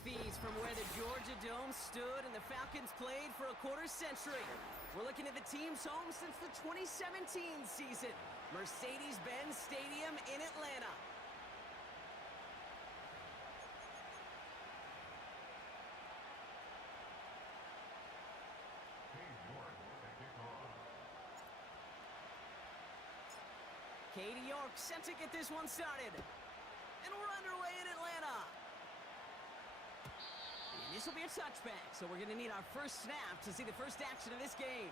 Feast from where the Georgia Dome stood and the Falcons played for a quarter century. We're looking at the team's home since the 2017 season, Mercedes-Benz Stadium in Atlanta. Katie York set to get this one started. And we're underway in Atlanta. And this will be a touchback, so we're going to need our first snap to see the first action of this game.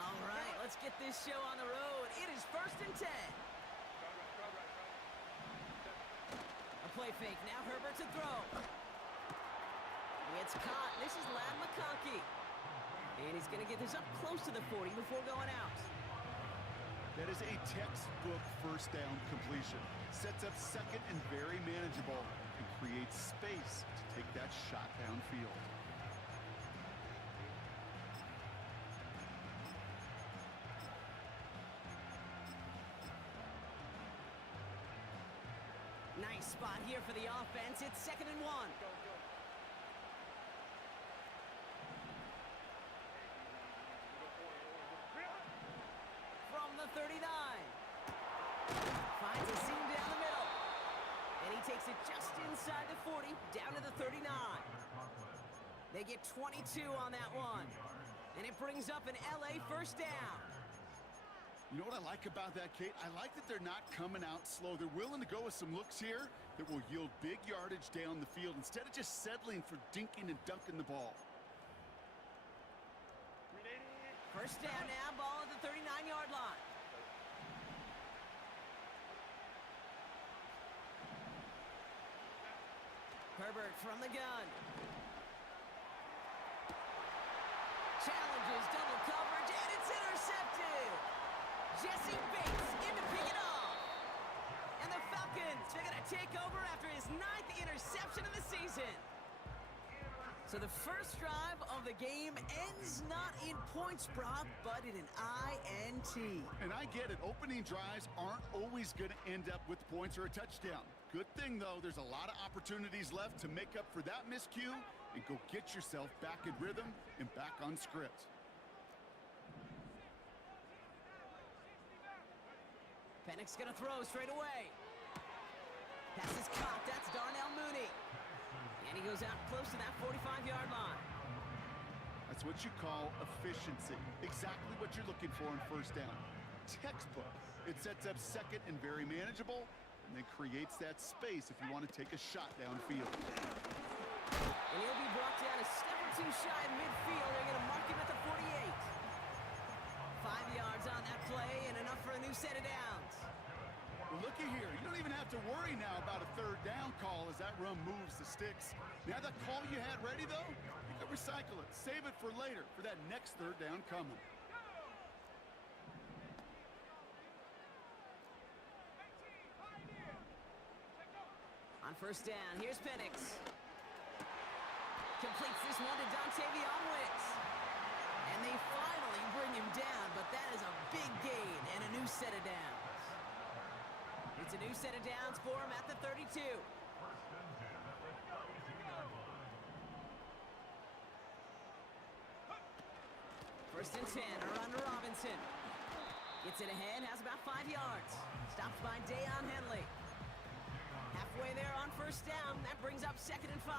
All right, let's get this show on the road. It is 1st and 10. A play fake. Now Herbert to throw. It's caught. This is Lad McConkey. And he's going to get this up close to the 40 before going out. That is a textbook first down completion. Sets up second and very manageable and creates space to take that shot downfield. Nice spot here for the offense. It's 2nd and 1. From the 39. Finds a seam down the middle. And he takes it just inside the 40, down to the 39. They get 22 on that one. And it brings up an LA first down. You know what I like about that, Kate? I like that they're not coming out slow. They're willing to go with some looks here that will yield big yardage down the field instead of just settling for dinking and dunking the ball. First down now, ball at the 39-yard line. Herbert from the gun. Challenges double coverage, and it's intercepted. Jesse Bates in to pick it off. And the Falcons, they're going to take over after his 9th interception of the season. So the first drive of the game ends not in points, Brock, but in an INT. And I get it. Opening drives aren't always going to end up with points or a touchdown. Good thing, though, there's a lot of opportunities left to make up for that miscue and go get yourself back in rhythm and back on script. Pennick's going to throw straight away. Pass is caught. That's Darnell Mooney. And he goes out close to that 45-yard line. That's what you call efficiency. Exactly what you're looking for in first down. Textbook. It sets up second and very manageable, and then creates that space if you want to take a shot downfield. And he'll be brought down a step or two shy of midfield. They're going to mark him at the 48. 5 yards on that play and enough for a new set of downs. Well, looky here. You don't even have to worry now about a third down call as that run moves the sticks. Now that call you had ready, though, you can recycle it. Save it for later for that next third down coming. On first down, here's Penix. Completes this one to Dontavion Wicks. And they finally bring him down, but that is a big gain and a new set of downs. It's a new set of downs for him at the 32. First and 10, a run to Robinson. Gets it ahead, has about 5 yards. Stopped by Deion Henley. Halfway there on first down, that brings up 2nd and 5.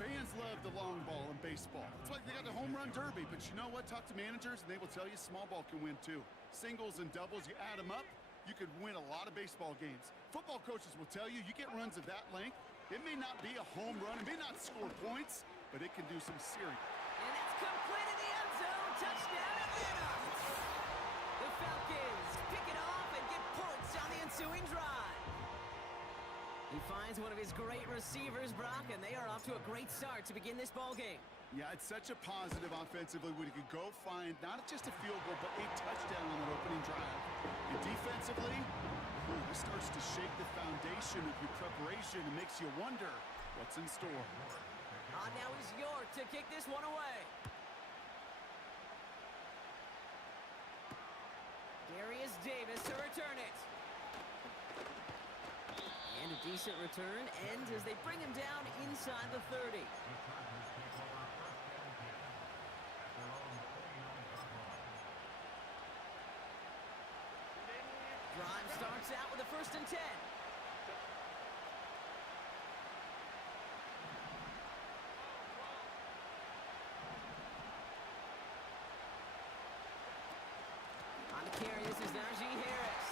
Fans love the long ball in baseball. It's like they got the home run derby, but you know what? Talk to managers, and they will tell you small ball can win too. Singles and doubles, you add them up, you could win a lot of baseball games. Football coaches will tell you, you get runs of that length, it may not be a home run, it may not score points, but it can do some serious. And that's complete in the end zone. Touchdown, Atlanta! The Falcons pick it off and get points on the ensuing drive. He finds one of his great receivers, Brock, and they are off to a great start to begin this ball game. Yeah, it's such a positive offensively when you can go find not just a field goal, but a touchdown on that opening drive. And defensively, this starts to the foundation of your preparation and makes you wonder what's in store. Now is York to kick this one away. Darius Davis to return it. And a decent return ends as they bring him down inside the 30. Drive starts out with a 1st and 10. On the carry, this is Najee Harris.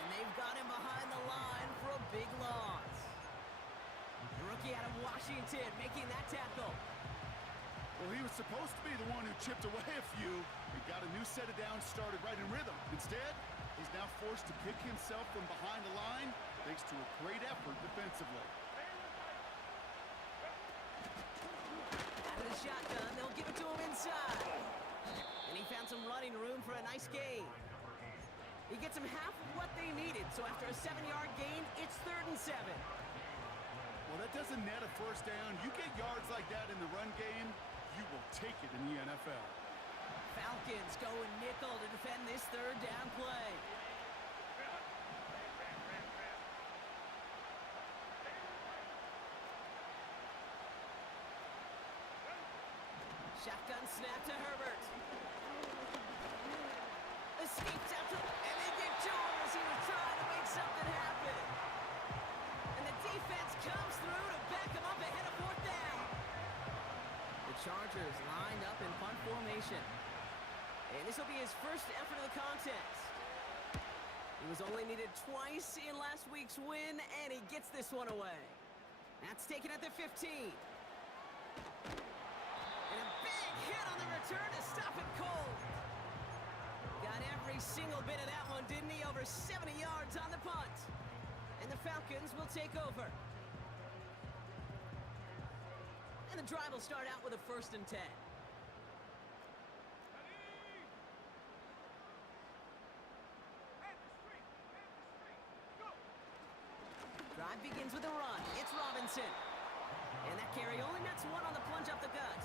And they've got him behind the line for a big loss. The rookie out of Washington making that tackle. Well, he was supposed to be the one who chipped away a few. He got a new set of downs started right in rhythm. Instead, he's now forced to pick himself from behind the line thanks to a great effort defensively. Out of the shotgun, they'll give it to him inside. And he found some running room for a nice gain. He gets him half of what they needed, so after a 7-yard gain, it's 3rd and 7. Well, that doesn't net a 1st down. You get yards like that in the run game, you will take it in the NFL. Falcons going nickel to defend this 3rd down play. Shotgun snap to Herbert. Escapes out to, and they get to him as he was trying to make something happen. And the defense comes through to back him up ahead of 4th down. The Chargers lined up in punt formation. And this will be his first effort of the contest. He was only needed twice in last week's win, and he gets this one away. That's taken at the 15. And a big hit on the return to stop it cold. Got every single bit of that one, didn't he? Over 70 yards on the punt. And the Falcons will take over. And the drive will start out with a 1st and 10. Drive begins with a run. It's Robinson. And that carry only nets 1 on the plunge up the gut.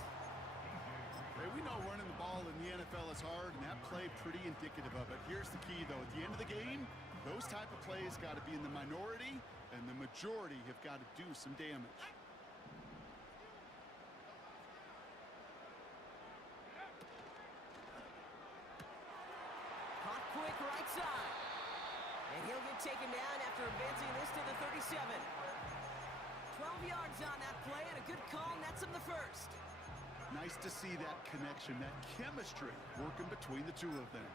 Hey, we know running the ball in the NFL is hard, and that play pretty indicative of it. Here's the key, though. At the end of the game, those type of plays got to be in the minority, and the majority have got to do some damage. Hot quick right side. And he'll get taken down after advancing this to the 37. 12 yards on that play, and a good call nets him the 1st. Nice to see that connection, that chemistry working between the two of them.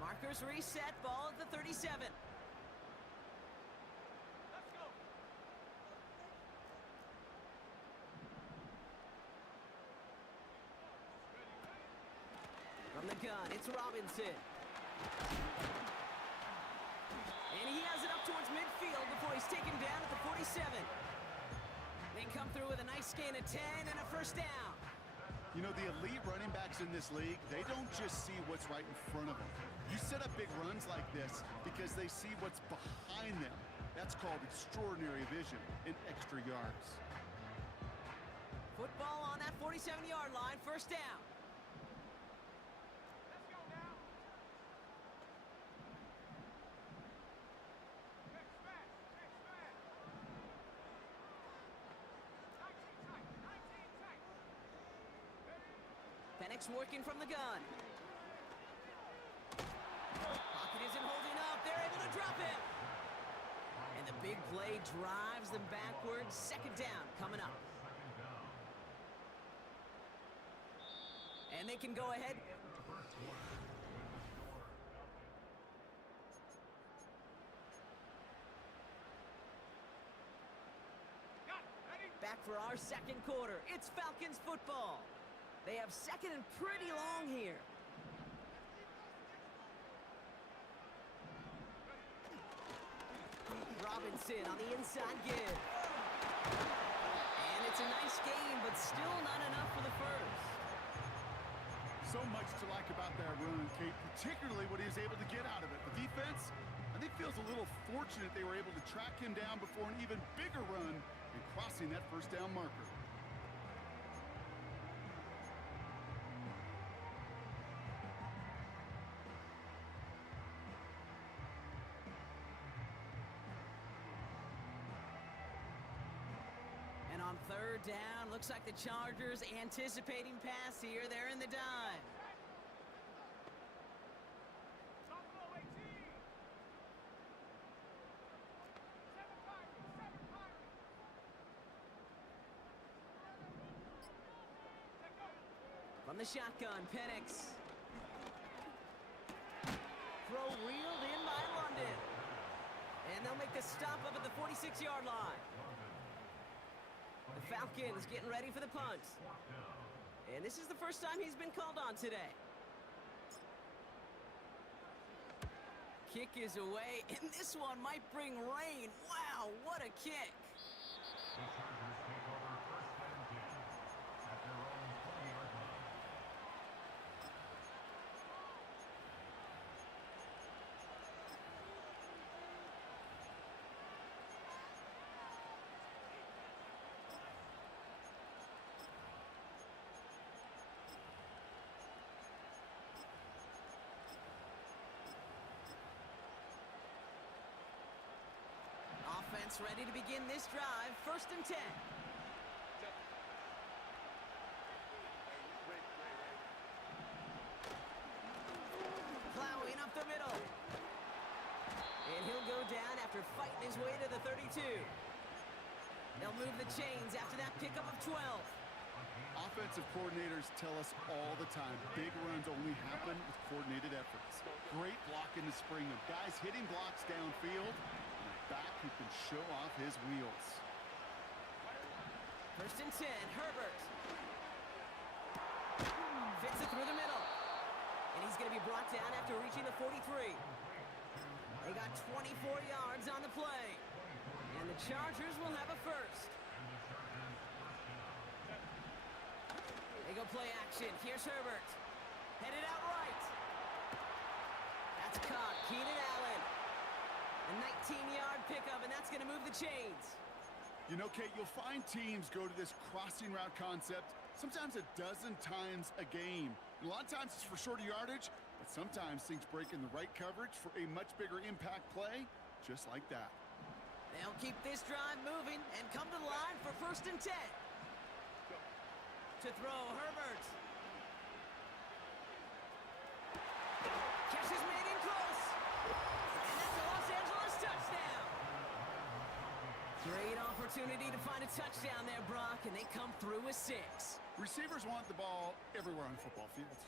Markers reset, ball at the 37. From the gun, it's Robinson. And he has it up towards midfield before he's taken down at the 47. They come through with a nice gain of 10 and a 1st down. You know, the elite running backs in this league, they don't just see what's right in front of them. You set up big runs like this because they see what's behind them. That's called extraordinary vision and extra yards. Football on that 47-yard line, 1st down. Penix working from the gun. Pocket isn't holding up. They're able to drop him. And the big play drives them backwards. 2nd down coming up. And they can go ahead. Back for our 2nd quarter. It's Falcons football. They have 2nd and pretty long here. Robinson on the inside give. And it's It's a nice game, but still not enough for the first. So much to like about that run, Kate, particularly what he was able to get out of it. The defense, I think, feels a little fortunate they were able to track him down before an even bigger run and crossing that first down marker. And on third down, looks like the Chargers anticipating pass here. They're in the dime. From the shotgun, Penix. Throw reeled in by London. And they'll make the stop up at the 46-yard line. The Falcons getting ready for the punt. And this is the first time he's been called on today. Kick is away, and this one might bring rain. Wow, what a kick. Offense ready to begin this drive. 1st and 10. Plowing up the middle. And he'll go down after fighting his way to the 32. They'll move the chains after that pickup of 12. Offensive coordinators tell us all the time, big runs only happen with coordinated efforts. Great block in the spring of guys hitting blocks downfield. Back who can show off his wheels. 1st and 10, Herbert. Fits it through the middle. And he's going to be brought down after reaching the 43. They got 24 yards on the play. And the Chargers will have a first. They go play action. Here's Herbert. Headed out right. That's caught. Keenan Allen. A 19-yard pickup, and that's going to move the chains. You know, Kate, you'll find teams go to this crossing route concept sometimes a dozen times a game. A lot of times it's for shorter yardage, but sometimes things break in the right coverage for a much bigger impact play, just like that. They'll keep this drive moving and come to the line for 1st and 10. To throw, Herbert. Catch is made in close. And that's a Los Angeles touchdown. Great opportunity to find a touchdown there, Brock, and they come through with 6. Receivers want the ball everywhere on football fields.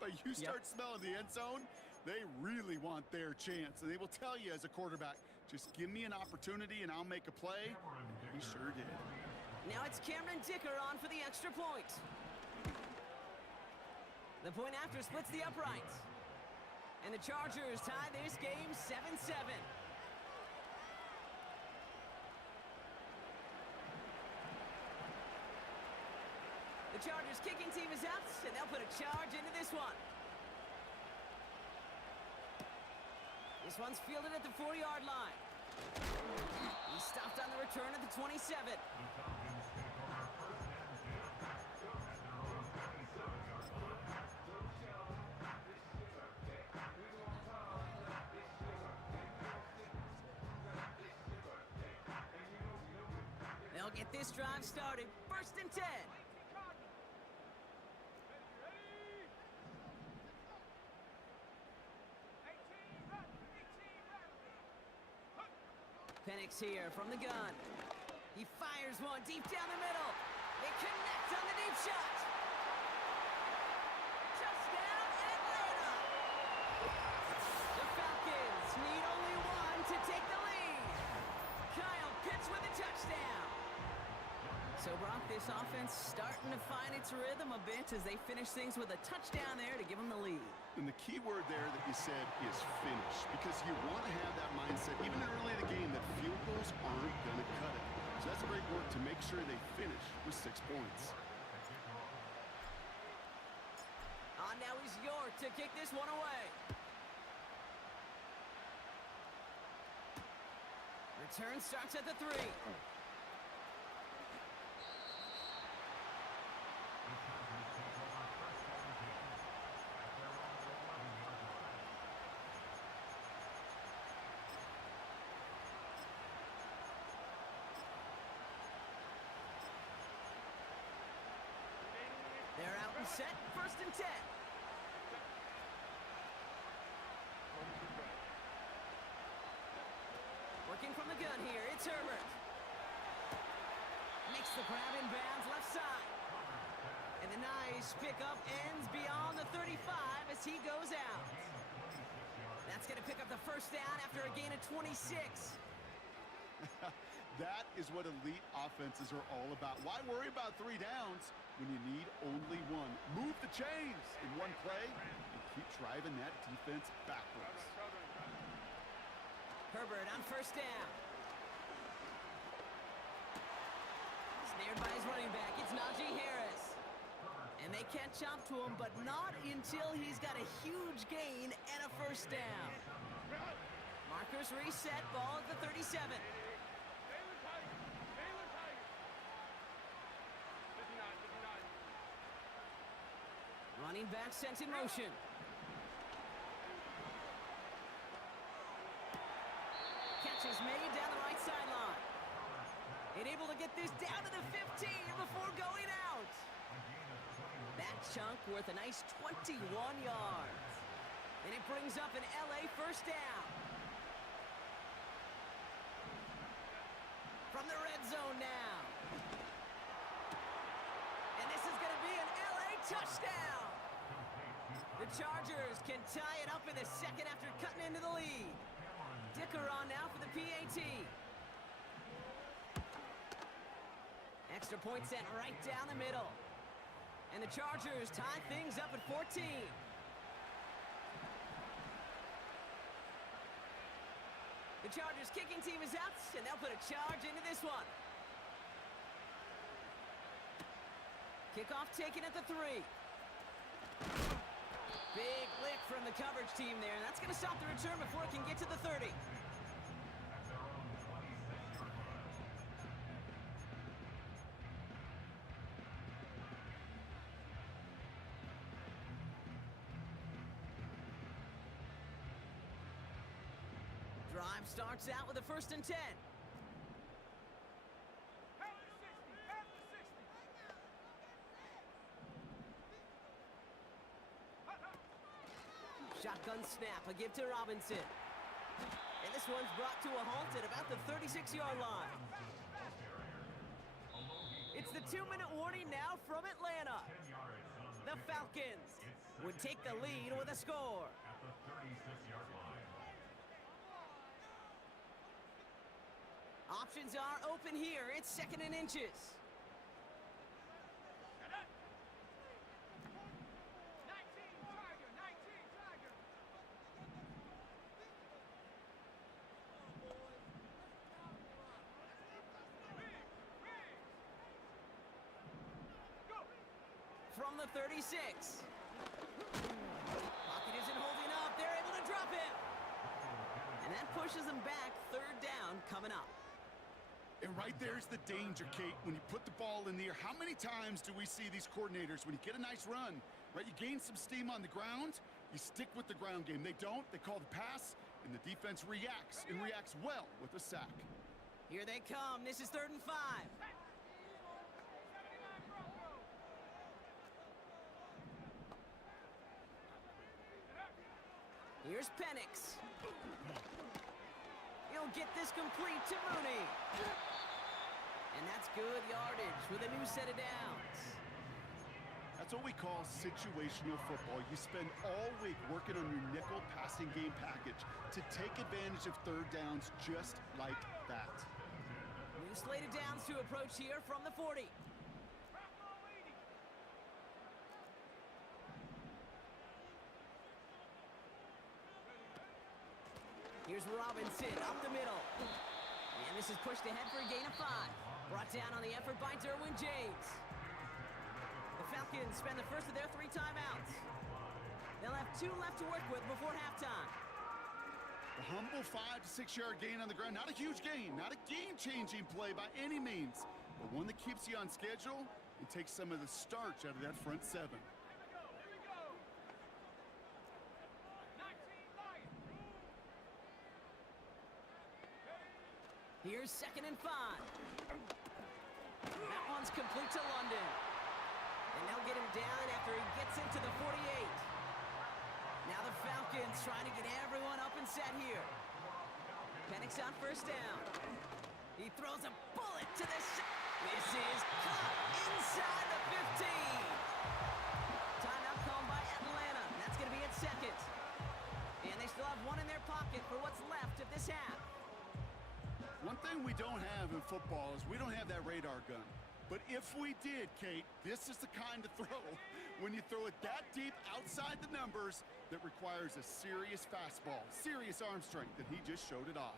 But you start smelling the end zone, they really want their chance. And they will tell you as a quarterback, just give me an opportunity and I'll make a play. And he sure did. Now it's Cameron Dicker on for the extra point. The point after splits the uprights. And the Chargers tie this game 7-7. The Chargers kicking team is out, and they'll put a charge into this one. This one's fielded at the 4-yard line. He stopped on the return at the 27. They'll get this drive started. 1st and 10. Penix here from the gun. He fires one deep down the middle. They connect on the deep shot. Touchdown, Atlanta! The Falcons need only one to take the lead. Kyle Pitts with a touchdown. So, Brock, this offense starting to find its rhythm a bit as they finish things with a touchdown there to give them the lead. And the key word there that you said is finish, because you want to have that mindset, even early in the game, that field goals aren't going to cut it. So that's great work to make sure they finish with 6 points. Now is York to kick this one away. Return starts at the 3. They're out and set, 1st and 10. Working from the gun here, it's Herbert. Makes the grab in bounds left side. And the nice pickup ends beyond the 35 as he goes out. That's going to pick up the 1st down after a gain of 26. That is what elite offenses are all about. Why worry about 3 downs when you need only 1? Move the chains in one play and keep driving that defense backwards. Herbert on 1st down. Snared by his running back. It's Najee Harris. And they can't chop to him, but not until he's got a huge gain and a 1st down. Markers reset, ball at the 37. Running back sent in motion. Catch is made down the right sideline. And able to get this down to the 15 before going out. That chunk worth a nice 21 yards. And it brings up an LA 1st down. From the red zone now. And this is going to be an LA touchdown. The Chargers can tie it up in the 2nd after cutting into the lead. Dicker on now for the PAT. Extra point sent right down the middle. And the Chargers tie things up at 14. The Chargers kicking team is out, and they'll put a charge into this one. Kickoff taken at the 3. Big lick from the coverage team there, and that's going to stop the return before it can get to the 30. Drive starts out with a 1st and 10. Shotgun snap, a give to Robinson. And this one's brought to a halt at about the 36-yard line. It's the 2-minute warning now from Atlanta. The Falcons would take the lead with a score. Options are open here. It's 2nd and inches. From the 36. Pocket isn't holding up. They're able to drop him. And that pushes them back. 3rd down coming up. And right there's the danger, Kate. When you put the ball in the air, how many times do we see these coordinators, when you get a nice run, right, you gain some steam on the ground, you stick with the ground game. They don't. They call the pass, and the defense reacts, and reacts well with a sack. Here they come. This is 3rd and 5. Here's Penix. He'll get this complete to Mooney. And that's good yardage with a new set of downs. That's what we call situational football. You spend all week working on your nickel passing game package to take advantage of 3rd downs just like that. New slate of downs to approach here from the 40. Here's Robinson up the middle. And this is pushed ahead for a gain of 5. Brought down on the effort by Derwin James. The Falcons spend the first of their 3 timeouts. They'll have 2 left to work with before halftime. A humble 5 to 6 yard gain on the ground. Not a huge gain, not a game-changing play by any means, but one that keeps you on schedule and takes some of the starch out of that front 7. Here's 2nd and 5. That one's complete to London. And they'll get him down after he gets into the 48. Now the Falcons trying to get everyone up and set here. Penix on first down. He throws a bullet to the This is caught inside the 15. Timeout called by Atlanta. That's going to be at 2nd. And they still have 1 in their pocket for what's left of this half. One thing we don't have in football is we don't have that radar gun. But if we did, Kate, this is the kind of throw, when you throw it that deep outside the numbers, that requires a serious fastball, serious arm strength, and he just showed it off.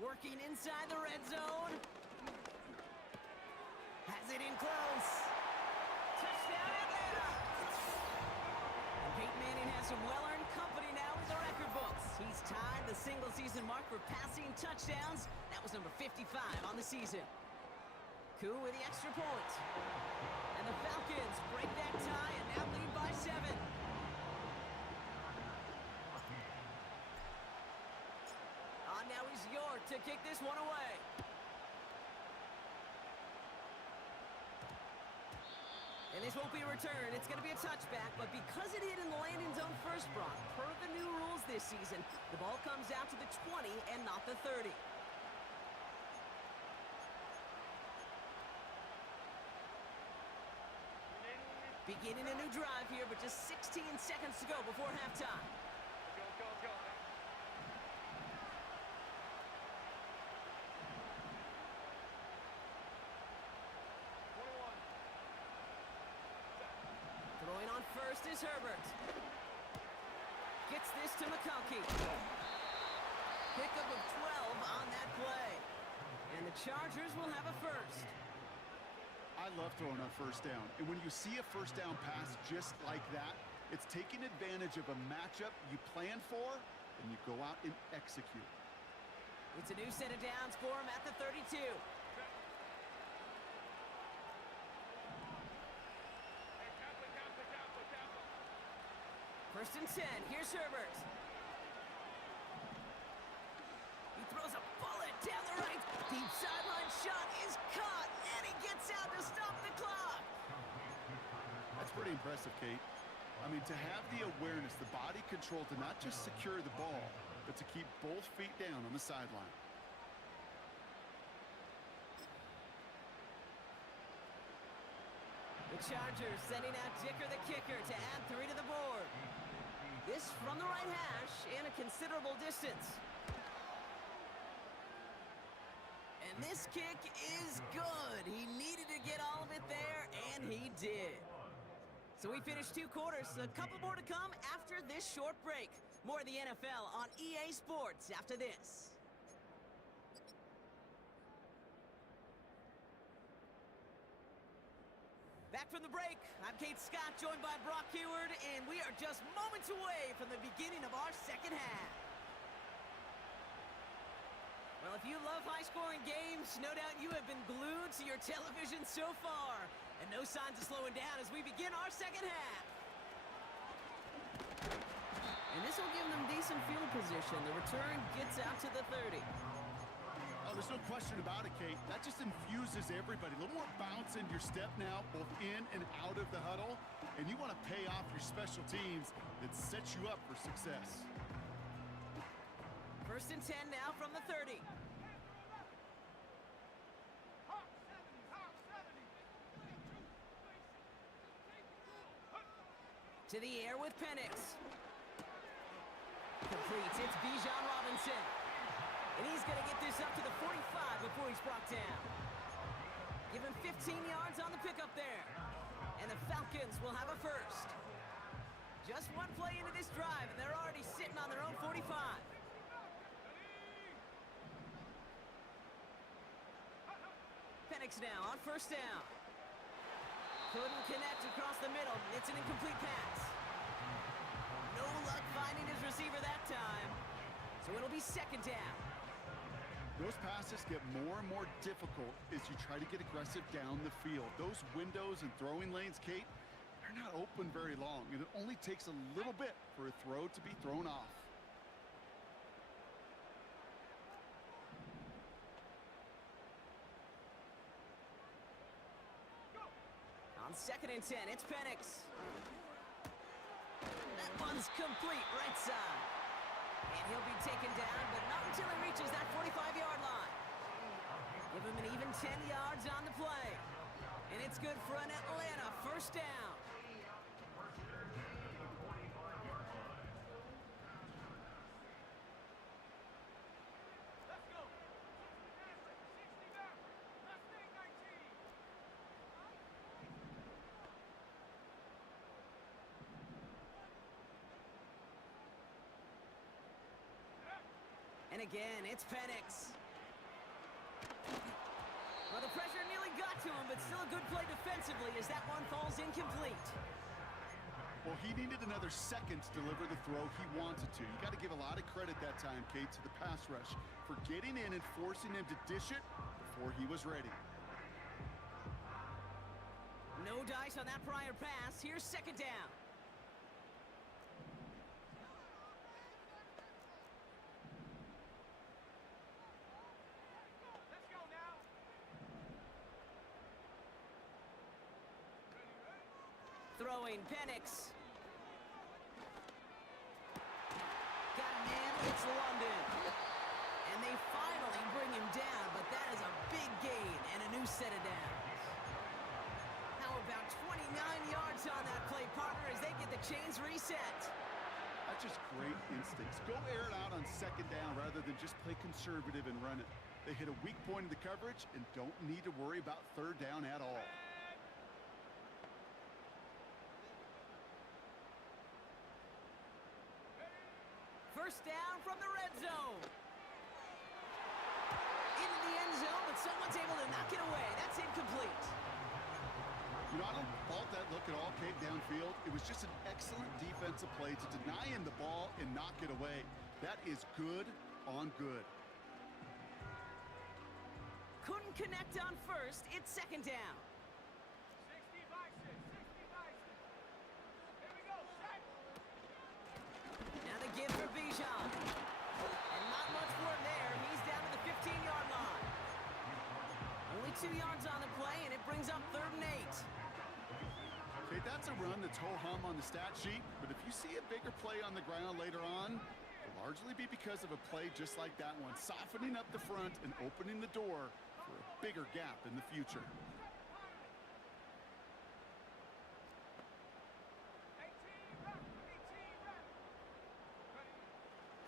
Working inside the red zone. Has it in close. Touchdown, Atlanta. And Peyton Manning has some well-earned company now in the record books. He's tied the single-season mark for passing touchdowns. That was number 55 on the season. Koo with the extra point. And the Falcons break that tie and now lead by 7. Now he's York to kick this one away. And this won't be a return. It's going to be a touchback, but because it hit in the landing zone first, Brock, per the new rules this season, the ball comes out to the 20 and not the 30. Beginning a new drive here, but just 16 seconds to go before halftime. Go. Throwing on first is Herbert. Gets this to McConkey. Pickup of 12 on that play. And the Chargers will have a first. I love throwing on first down. And when you see a first down pass just like that, it's taking advantage of a matchup you plan for, and you go out and execute. It's a new set of downs for him at the 32. First and 10. Here's Herbert. He throws a bullet down the right. Deep sideline shot is caught, and he gets out to stop the clock. That's pretty impressive, Kate. I mean, to have the awareness, the body control to not just secure the ball, but to keep both feet down on the sideline. The Chargers sending out Dicker the kicker to add 3 to the board. This from the right hash and a considerable distance. And this kick is good. He needed to get all of it there, and he did. So we finished 2 quarters. A couple more to come after this short break. More of the NFL on EA Sports after this. Back from the break, I'm Kate Scott, joined by Brock Hayward, and we are just moments away from the beginning of our second half. Well, if you love high-scoring games, no doubt you have been glued to your television so far. And no signs of slowing down as we begin our second half. And this will give them decent field position. The return gets out to the 30. Oh, there's no question about it, Kate. That just infuses everybody. A little more bounce in your step now, both in and out of the huddle. And you want to pay off your special teams that set you up for success. First and 10 now from the 30. To the air with Penix. Complete. It's Bijan Robinson. And he's going to get this up to the 45 before he's brought down. Give him 15 yards on the pickup there. And the Falcons will have a first. Just one play into this drive, and they're already sitting on their own 45. Penix now on first down. Couldn't connect across the middle. It's an incomplete pass. No luck finding his receiver that time. So it'll be second down. Those passes get more and more difficult as you try to get aggressive down the field. Those windows and throwing lanes, Kate, they're not open very long, and it only takes a little bit for a throw to be thrown off. On 2nd and 10, it's Penix. That one's complete, right side. And he'll be taken down, but not until he reaches that 45-yard line. Give him an even 10 yards on the play. And it's good for an Atlanta first down. And again, it's Penix. Well, the pressure nearly got to him, but still a good play defensively as that one falls incomplete. Well, he needed another second to deliver the throw he wanted to. You got to give a lot of credit that time, Kate, to the pass rush for getting in and forcing him to dish it before he was ready. No dice on that prior pass. Here's second down. Throwing Penix. Got a man, it's London. And they finally bring him down, but that is a big gain and a new set of downs. How about 29 yards on that play, partner, as they get the chains reset? That's just great instincts. Go air it out on second down rather than just play conservative and run it. They hit a weak point in the coverage and don't need to worry about third down at all. First down from the red zone. Into the end zone, but someone's able to knock it away. That's incomplete. You know, I don't fault that look at all, Kate, downfield. It was just an excellent defensive play to deny him the ball and knock it away. That is good on good. Couldn't connect on first. It's second down. 60 Bison, 60 Bison. Here we go, set. Now the give for Bijan. And not much for him there. He's down to the 15-yard line. Only 2 yards on the play, and it brings up 3rd and 8. Okay, that's a run that's ho-hum on the stat sheet, but if you see a bigger play on the ground later on, it'll largely be because of a play just like that one, softening up the front and opening the door for a bigger gap in the future.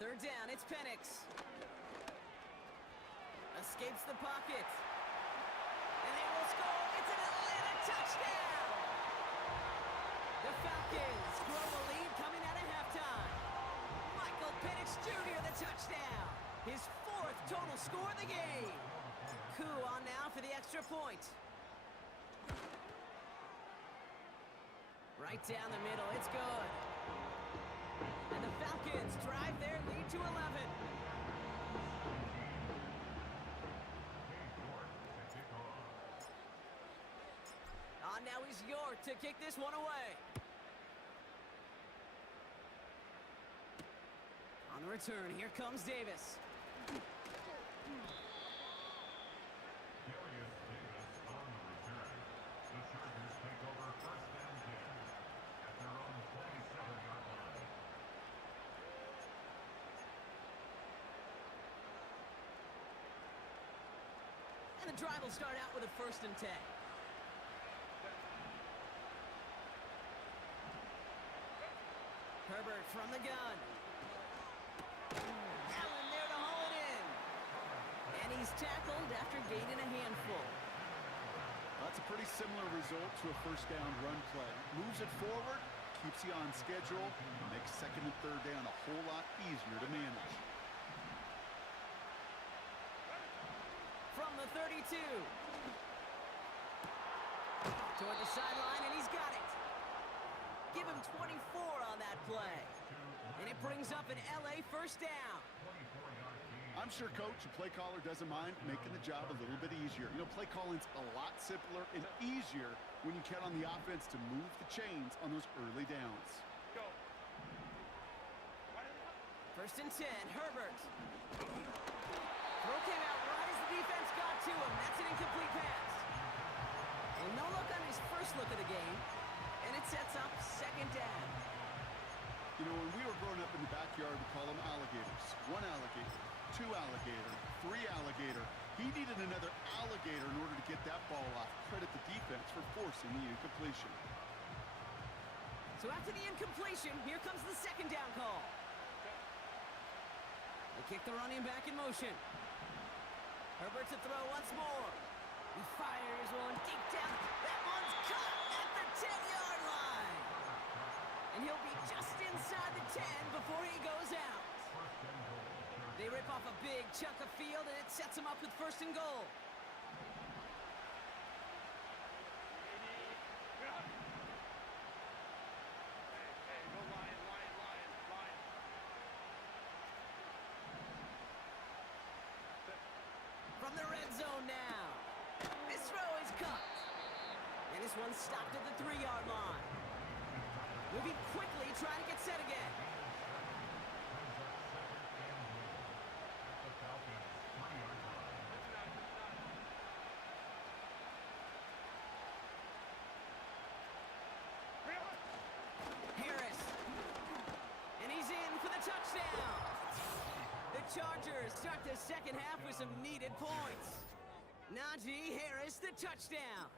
3rd down, it's Penix. Escapes the pocket. And they will score. It's an Atlanta touchdown! The Falcons grow the lead coming out of halftime. Michael Penix Jr. the touchdown. His 4th total score of the game. Coup on now for the extra point. Right down the middle, it's good. And the Falcons drive their lead to 11. Now he's York to kick this one away. On the return, here comes Davis. And the drive will start out with a 1st and 10. Herbert from the gun. Allen there to haul it in. And he's tackled after gaining a handful. That's a pretty similar result to a first down run play. Moves it forward, keeps you on schedule, makes second and third down a whole lot easier to manage. From the 32. Toward the sideline, and he's got it. Give him 24 on that play. And it brings up an LA first down. I'm sure coach and play caller doesn't mind making the job a little bit easier. You know, play calling's a lot simpler and easier when you count on the offense to move the chains on those early downs. Go. First and 10, Herbert. Throw came out right as the defense got to him. That's an incomplete pass. And no look on his first look of the game. And it sets up second down. You know, when we were growing up in the backyard, we call them alligators. One alligator, two alligator, three alligator. He needed another alligator in order to get that ball off. Credit the defense for forcing the incompletion. So after the incompletion, here comes the second down call. They kick the running back in motion. Herbert to throw once more. He fires one deep down. That one's caught at the 10-yard line. And he'll be just inside the 10 before he goes out. They rip off a big chunk of field, and it sets him up with first and goal. Hey, go Lion. From the red zone now. This throw is cut. And this one's stopped at the 3-yard line. Moving quickly, trying to get set again. Harris. And he's in for the touchdown. The Chargers start the second half with some needed points. Najee Harris, the touchdown.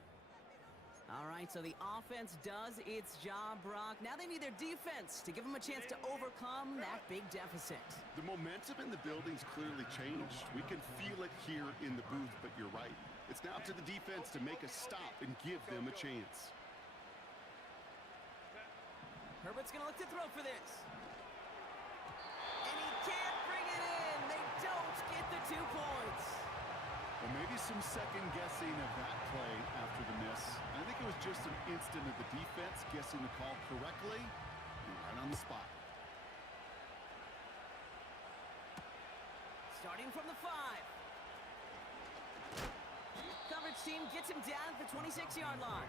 All right, so the offense does its job, Brock. Now they need their defense to give them a chance to overcome that big deficit. The momentum in the building's clearly changed. We can feel it here in the booth, but you're right. It's now up to the defense to make a stop and give them a chance. Herbert's going to look to throw for this. And he can't bring it in. They don't get the 2 points. Well, maybe some second guessing of that play after the miss. I think it was just an instant of the defense guessing the call correctly and right on the spot. Starting from the 5. Coverage team gets him down at the 26-yard line.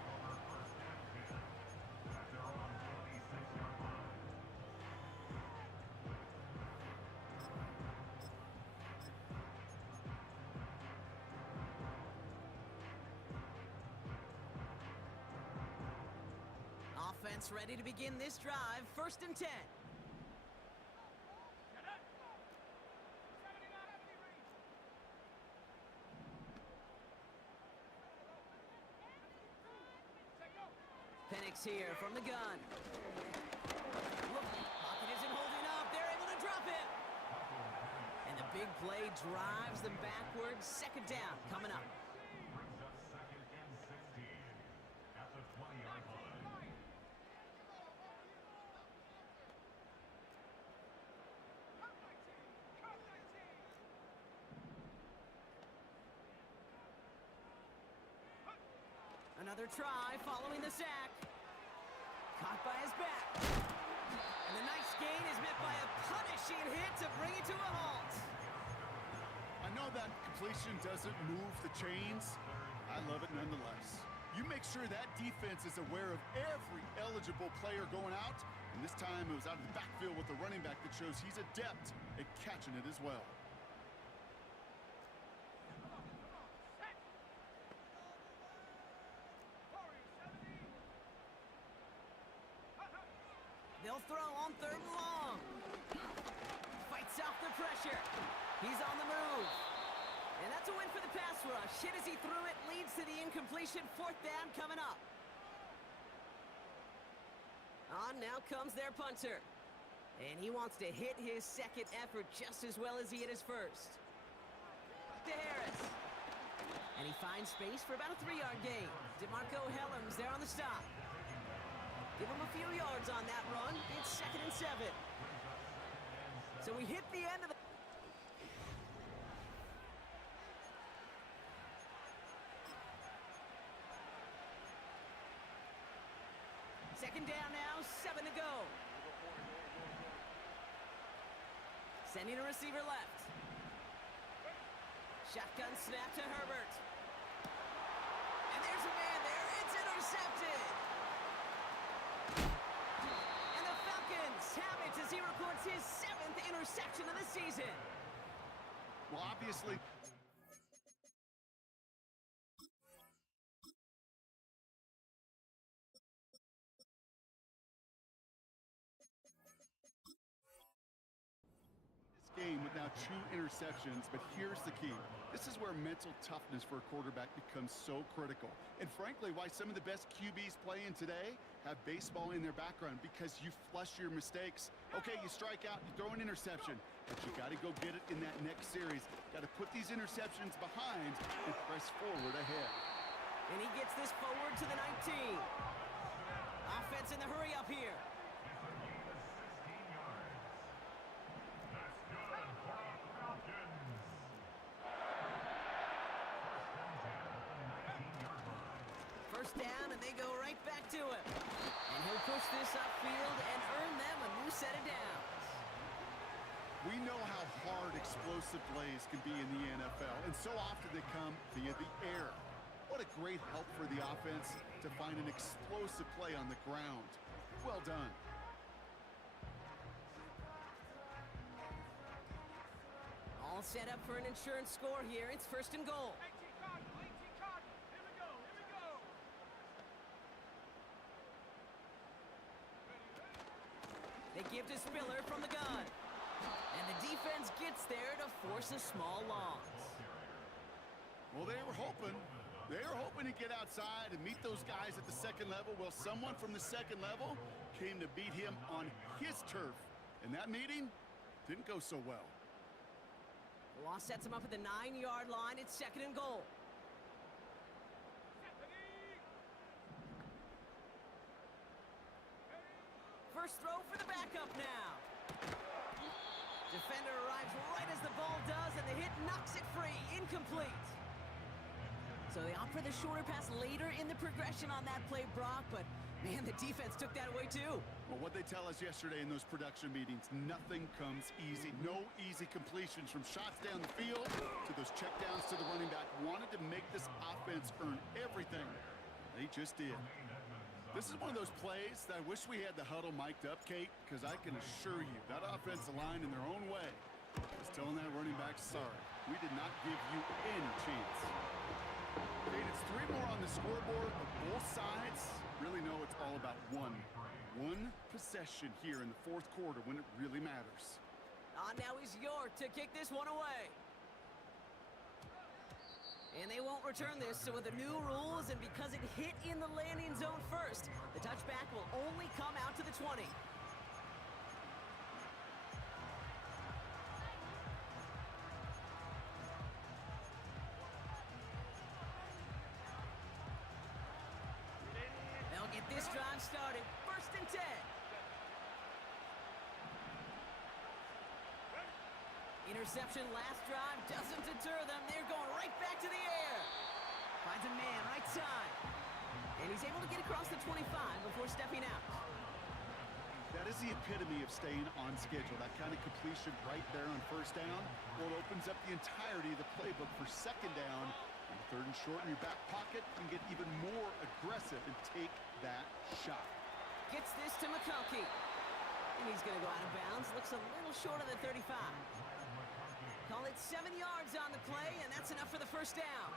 Offense ready to begin this drive. First and 10. Penix here from the gun. Look, pocket isn't holding up. They're able to drop him. And the big play drives them backwards. Second down coming up. Another try following the sack. Caught by his back. And the nice gain is met by a punishing hit to bring it to a halt. I know that completion doesn't move the chains. I love it nonetheless. You make sure that defense is aware of every eligible player going out. And this time it was out of the backfield with the running back that shows he's adept at catching it as well. They'll throw on third and long. Fights off the pressure. He's on the move. And that's a win for the pass rush. Hit as he threw it, leads to the incompletion. Fourth down coming up. On now comes their punter. And he wants to hit his second effort just as well as he hit his first. to Harris. And he finds space for about a 3-yard gain. DeMarco Helms there on the stop. Give him a few yards on that run. It's 2nd and 7. So we hit the end of the... Second down now, 7 to go. Sending a receiver left. Shotgun snap to Herbert. And there's a man there. It's intercepted. And the Falcons have it as he records his 7th interception of the season. Well, obviously... game with now 2 interceptions, but here's the key. This is where mental toughness for a quarterback becomes so critical. And frankly, why some of the best QBs playing today have baseball in their background, because you flush your mistakes. Okay, you strike out, you throw an interception, but you got to go get it in that next series. Got to put these interceptions behind and press forward ahead. And he gets this forward to the 19. Offense in the hurry up here. First down, and they go right back to him. And he'll push this upfield and earn them a new set of downs. We know how hard explosive plays can be in the NFL, and so often they come via the air. What a great help for the offense to find an explosive play on the ground. Well done. All set up for an insurance score here. It's 1st and goal. 18 Cardinal, 18 Cardinal. Here we go, here we go. They give to Spiller from the gun. And the defense gets there to force a small loss. Well, they were hoping to get outside and meet those guys at the second level. Well, someone from the second level came to beat him on his turf. And that meeting didn't go so well. The loss sets him up at the 9-yard line. It's 2nd and goal. First throw for the backup now. Defender arrives right as the ball does, and the hit knocks it free. Incomplete. So they opt for the shorter pass later in the progression on that play, Brock, but man, the defense took that away too. Well, what they tell us yesterday in those production meetings, nothing comes easy. No easy completions from shots down the field to those checkdowns to the running back. Wanted to make this offense earn everything. They just did. This is one of those plays that I wish we had the huddle mic'd up, Kate, because I can assure you that offensive line in their own way is telling that running back, sorry, we did not give you any chance. Kate, it's 3 more on the scoreboard, but both sides really know it's all about one possession here in the 4th quarter when it really matters. Now is York to kick this one away. And they won't return this, so with the new rules and because it hit in the landing zone first, the touchback will only come out to the 20. They'll get this drive started. 1st and 10. Interception last drive doesn't deter them. They're going right back to the air. Finds a man right side. And he's able to get across the 25 before stepping out. That is the epitome of staying on schedule. That kind of completion right there on 1st down. Well, it opens up the entirety of the playbook for 2nd down. And 3rd and short in your back pocket can get even more aggressive and take that shot. Gets this to McConkey. And he's going to go out of bounds. Looks a little short of the 35. Call it 7 yards on the play, and that's enough for the 1st down.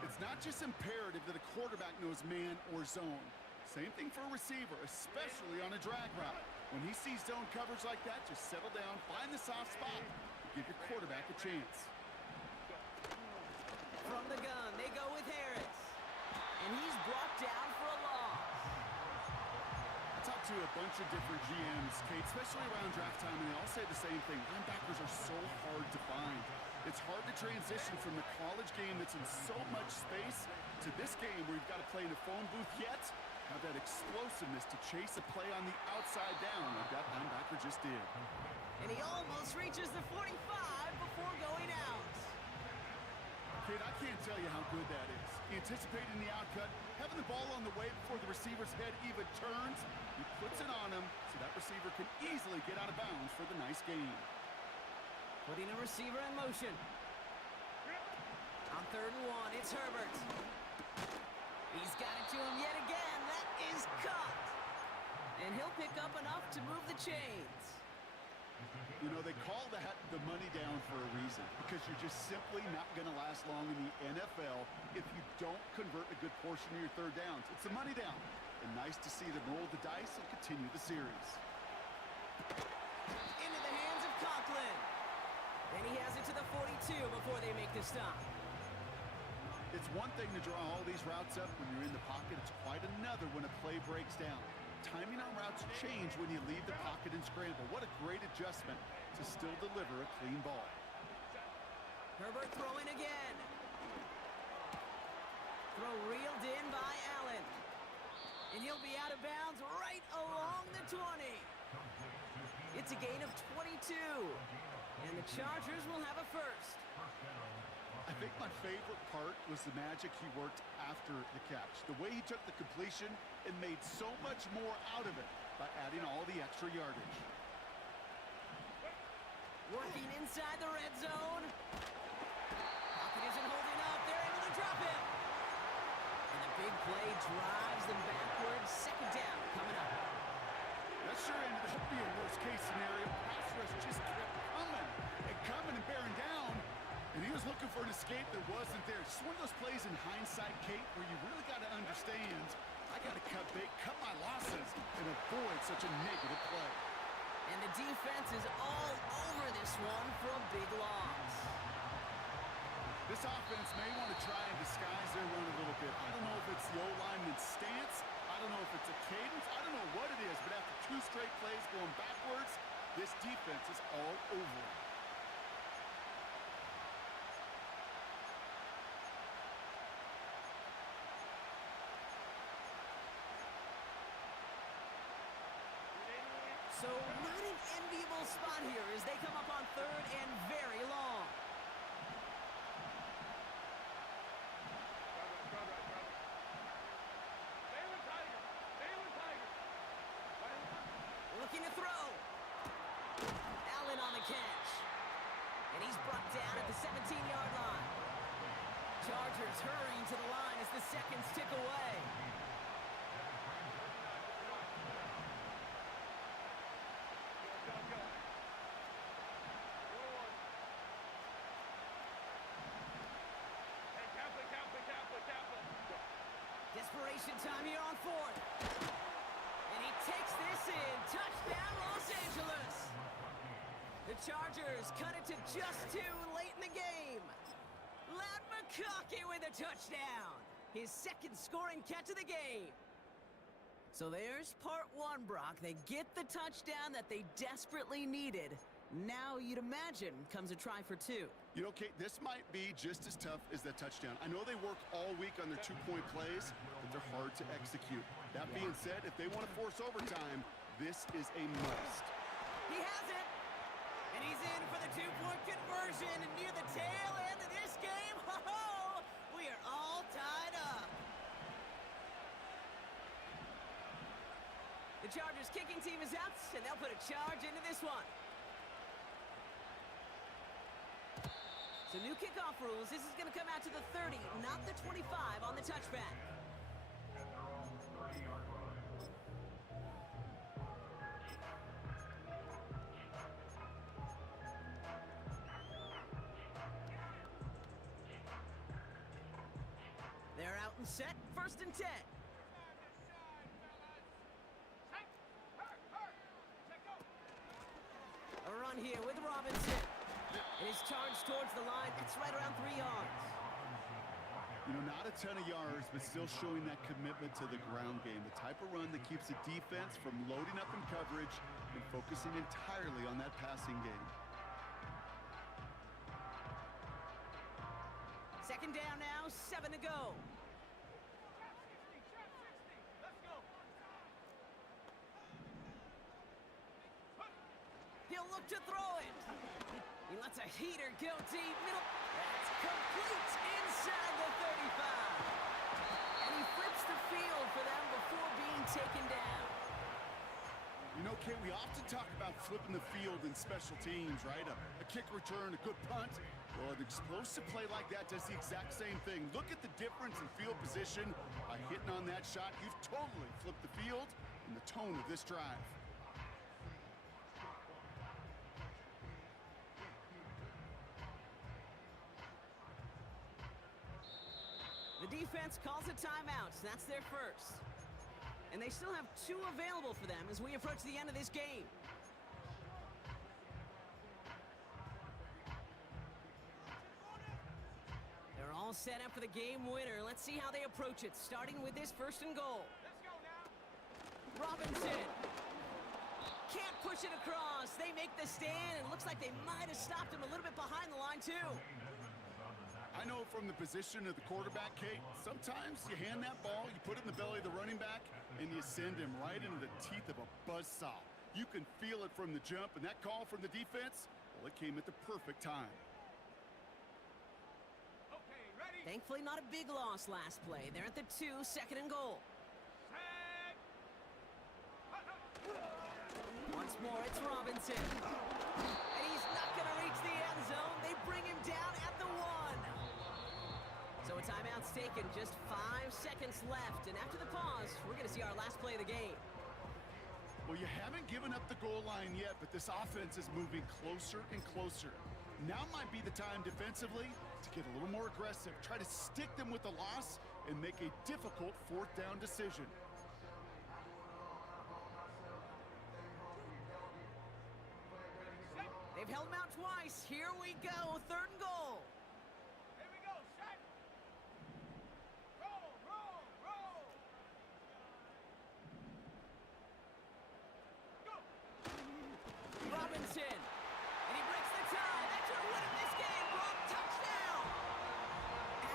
It's not just imperative that a quarterback knows man or zone. Same thing for a receiver, especially on a drag route. When he sees zone coverage like that, just settle down, find the soft spot, and give your quarterback a chance. From the gun, they go with Harris. And he's brought down for a loss. I talked to a bunch of different GMs, Kate, especially around draft time, and they all say the same thing. Linebackers are so hard to find. It's hard to transition from the college game that's in so much space to this game where you've got to play in a phone booth yet have that explosiveness to chase a play on the outside down like that linebacker just did. And he almost reaches the 45 before going out. Kid, I can't tell you how good that is. Anticipating the outcut, having the ball on the way before the receiver's head even turns, he puts it on him so that receiver can easily get out of bounds for the nice gain. Putting a receiver in motion. On 3rd and 1, it's Herbert. He's got it to him yet again. That is caught. And he'll pick up enough to move the chains. You know, they call that the money down for a reason, because you're just simply not going to last long in the NFL if you don't convert a good portion of your 3rd downs. It's the money down. And nice to see them roll the dice and continue the series. Into the hands of Conklin. And he has it to the 42 before they make the stop. It's one thing to draw all these routes up when you're in the pocket. It's quite another when a play breaks down. Timing on routes change when you leave the pocket and scramble. What a great adjustment to still deliver a clean ball. Herbert throwing again. Throw reeled in by Allen. And he'll be out of bounds right along the 20. It's a gain of 22. And the Chargers will have a first. I think my favorite part was the magic he worked after the catch. The way he took the completion and made so much more out of it by adding all the extra yardage. Working inside the red zone. Pocket isn't holding up. They're able to drop him. And the big play drives them backwards. 2nd down coming up. That sure ended up being a worst-case scenario. Pass rush just kept coming and bearing down. And he was looking for an escape that wasn't there. Just one of those plays in hindsight, Kate, where you really got to understand, I got to cut bait, cut my losses, and avoid such a negative play. And the defense is all over this one for a big loss. This offense may want to try and disguise their run a little bit. I don't know if it's the O-lineman's stance. I don't know if it's a cadence. I don't know what it is, but after 2 straight plays going backwards, this defense is all over it. So not an enviable spot here as they come up on 3rd and very long. Looking to throw. Allen on the catch. And he's brought down at the 17-yard line. Chargers hurrying to the line as the seconds tick away. Desperation time here on 4th. And he takes this in. Touchdown, Los Angeles. The Chargers cut it to just 2 late in the game. Lad McConkey with a touchdown. His 2nd scoring catch of the game. So there's part 1, Brock. They get the touchdown that they desperately needed. Now, you'd imagine, comes a try for 2. You know, Kate, this might be just as tough as that touchdown. I know they work all week on their 2-point plays, but they're hard to execute. That being said, if they want to force overtime, this is a must. He has it. And he's in for the 2-point conversion. And near the tail end of this game, ho-ho, we are all tied up. The Chargers kicking team is out, and they'll put a charge into this one. So new kickoff rules. This is going to come out to the 30, not the 25 on the touchback. They're out and set. 1st and 10. A run here with Robinson. And he's charged towards the line. It's right around 3 yards. You know, not a ton of yards, but still showing that commitment to the ground game. The type of run that keeps the defense from loading up in coverage and focusing entirely on that passing game. Second down now, 7 to go. Trap 60, trap 60. Let's go. He'll look to throw it. He lets a heater go deep. Middle. That's complete inside the 35. And he flips the field for them before being taken down. You know, Kate, we often talk about flipping the field in special teams, right? A kick return, a good punt. Well, an explosive play like that does the exact same thing. Look at the difference in field position. By hitting on that shot, you've totally flipped the field and the tone of this drive. The defense calls a timeout. That's their first. And they still have 2 available for them as we approach the end of this game. They're all set up for the game winner. Let's see how they approach it, starting with this 1st and goal. Let's go now. Robinson can't push it across. They make the stand, and it looks like they might have stopped him a little bit behind the line, too. I know from the position of the quarterback, Kate, sometimes you hand that ball, you put it in the belly of the running back, and you send him right into the teeth of a buzzsaw. You can feel it from the jump, and that call from the defense, well, it came at the perfect time. Okay, ready? Thankfully, not a big loss last play. They're at the 2, 2nd and goal. Set. Once more, it's Robinson. And he's not going to reach the end zone. They bring him down at the 1. So a timeout's taken, just 5 seconds left. And after the pause, we're going to see our last play of the game. Well, you haven't given up the goal line yet, but this offense is moving closer and closer. Now might be the time defensively to get a little more aggressive, try to stick them with the loss, and make a difficult 4th down decision. They've held him out twice. Here we go, 3rd and goal. Here we go. Set. Roll, roll, roll. Go. Robinson. And he breaks the tie. That should win him this game. Brock, touchdown.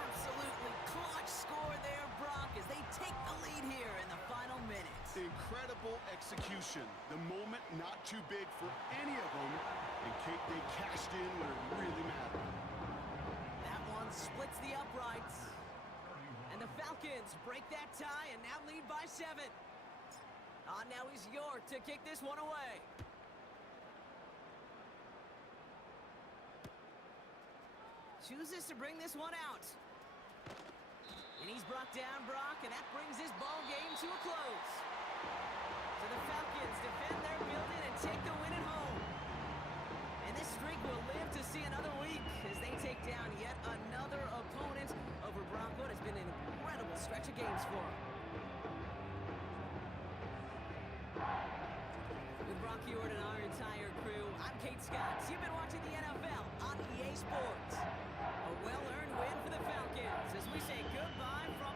Absolutely clutch score there, Brock, as they take the lead here in the final minutes. Incredible execution. The moment not too big for any of them. And Kate, they cashed in when it really mattered. That one splits the uprights. And the Falcons break that tie and now lead by 7. Now is York to kick this one away. Chooses to bring this one out. And he's brought down, Brock, and that brings this ball game to a close. So the Falcons defend their building and take the win at home. And this streak will live to see another week as they take down yet another opponent over Brock. What has been an incredible stretch of games for them. With Brock Ewart and our entire crew, I'm Kate Scott. You've been watching the NFL on EA Sports. A well-earned win for the Falcons as we say goodbye from